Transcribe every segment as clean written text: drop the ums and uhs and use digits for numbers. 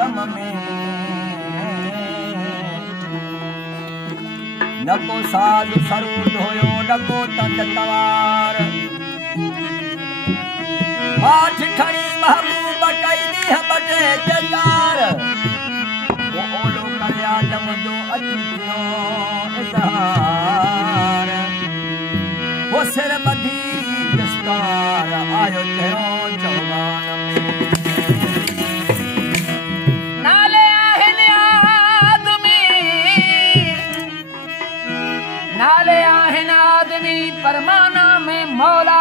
आलम में न को साधु सरू धोयो न को तंद तवार पाठ खड़ी महबूब कई दी बटे जजार वो ओलो करे आलम जो अतिथियो इज़हार वो सिर बधी दस्तार आयो चेहरो चौगान में नाले आहिन आदमी परमाना में मौला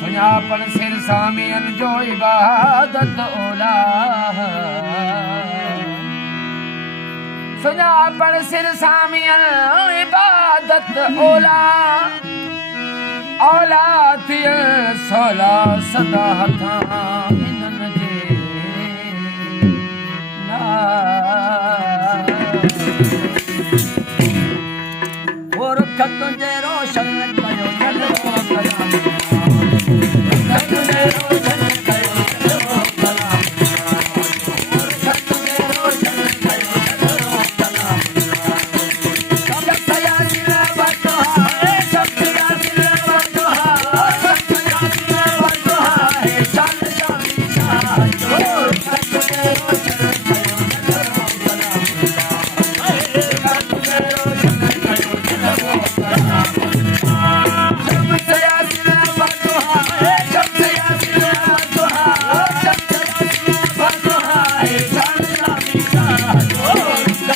सुञापण सिर सामियन जो इबादत ओला सुञापण सिर सामियन इबादत ओला ओला थिय सोला सदा हथा हिनन जे ना और तुझे रोशन कयो जलवो कलाम तुझे रोशन कयो जलवो कलाम तुझे रोशन कयो जलवो कलाम सब सया दिल बतो है सब सया दिल बतो है सब सया दिल बतो है चल जानी चाहिए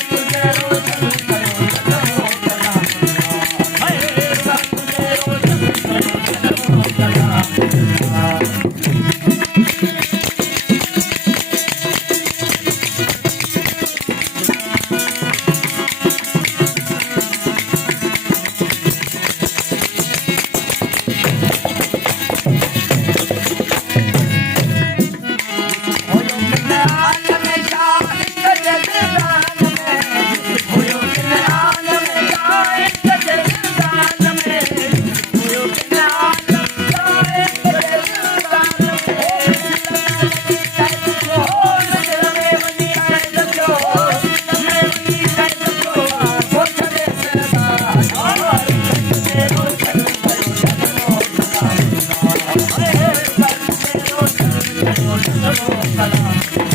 तुझे रोशन कयो जलवो कलाम तुझे रोशन कयो जलवो कलाम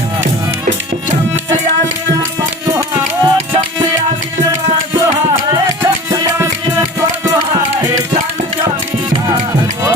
सब सया दिल बतो है सब सया दिल बतो है सब सया दिल बतो है चल जानी चाहिए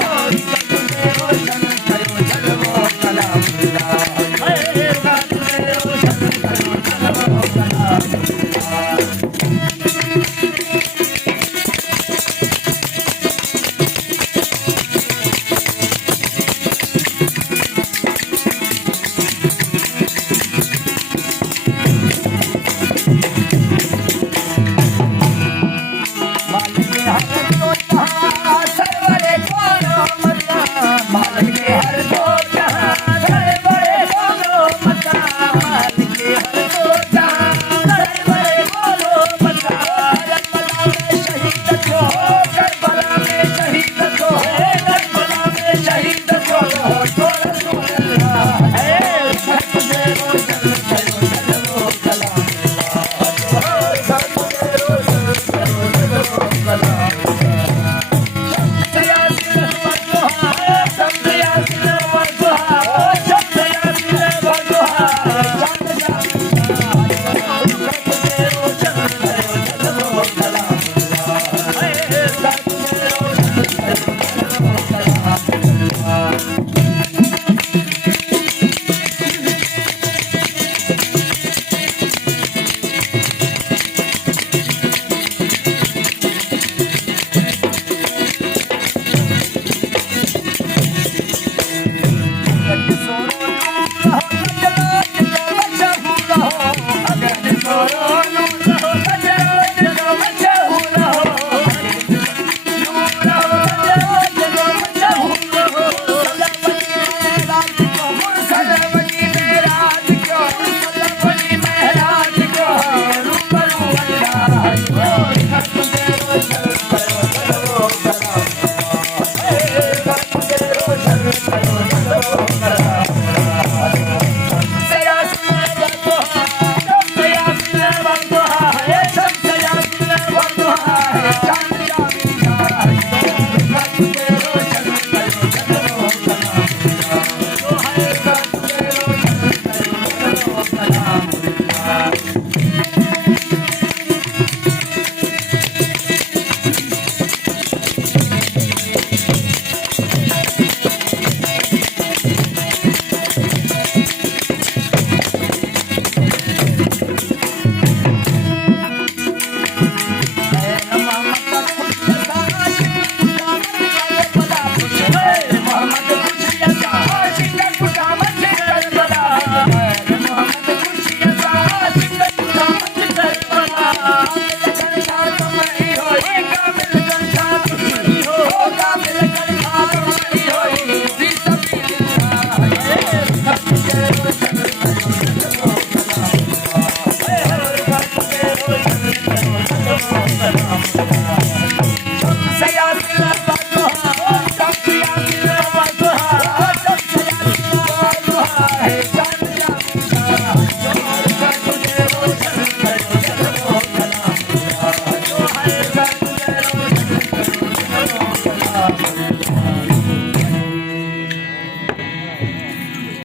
तुझे रोशन कयो जलवो कलाम तुझे रोशन कयो जलवो कलाम